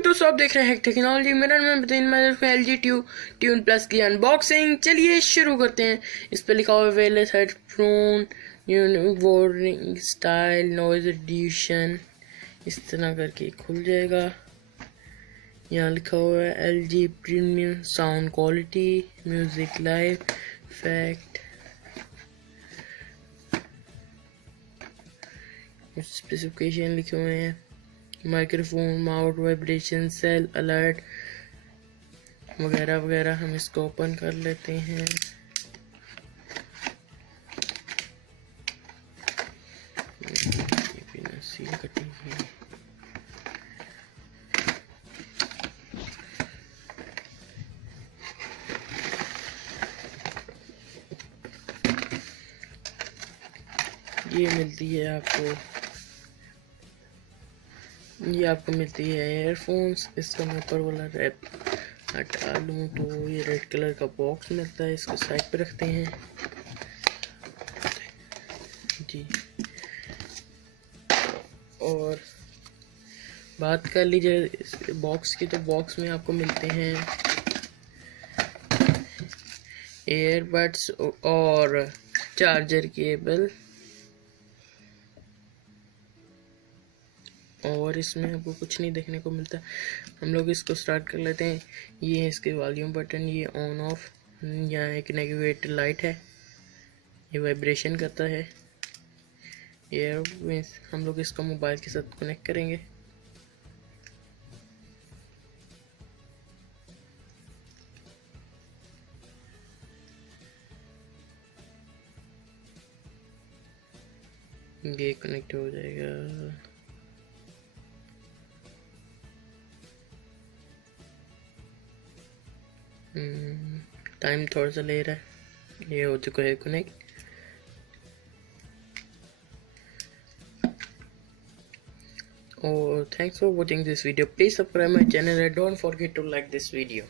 तो सब देख रहे हैं टेक्नोलॉजी। मेरा नाम LG प्लस की अनबॉक्सिंग। चलिए शुरू करते हैं। इस पे लिखा हुआ है wireless headphone warning style noise reduction, इस तरह करके खुल जाएगा। यहाँ लिखा हुआ है LG premium sound quality music live effect. Specification लिखे हुए हैं, microphone mouth vibration cell alert वगैरह वगैरह। हम इसको ओपन कर लेते हैं। बिना सील कटिंग है। ये आपको मिलती है एयरफोन्स। इसका मैं ऊपर वाला रैप हटा लूँ तो ये रेड कलर का बॉक्स मिलता है। इसको साइड पे रखते हैं जी। और बात कर लीजिए इस बॉक्स की, तो बॉक्स में आपको मिलते हैं एयरबड्स और चार्जर केबल। और इसमें आपको कुछ नहीं देखने को मिलता। हम लोग इसको स्टार्ट कर लेते हैं। ये है इसके वॉल्यूम बटन, ये ऑन ऑफ। यहाँ एक नेविगेटर लाइट है, ये वाइब्रेशन करता है। एयर में हम लोग इसको मोबाइल के साथ कनेक्ट करेंगे। ये कनेक्ट हो जाएगा। टाइम थोड़ा सा ले रहा है। ये हो चुका है कनेक्ट। और thanks for watching this video. Please subscribe my channel and don't forget to like this video.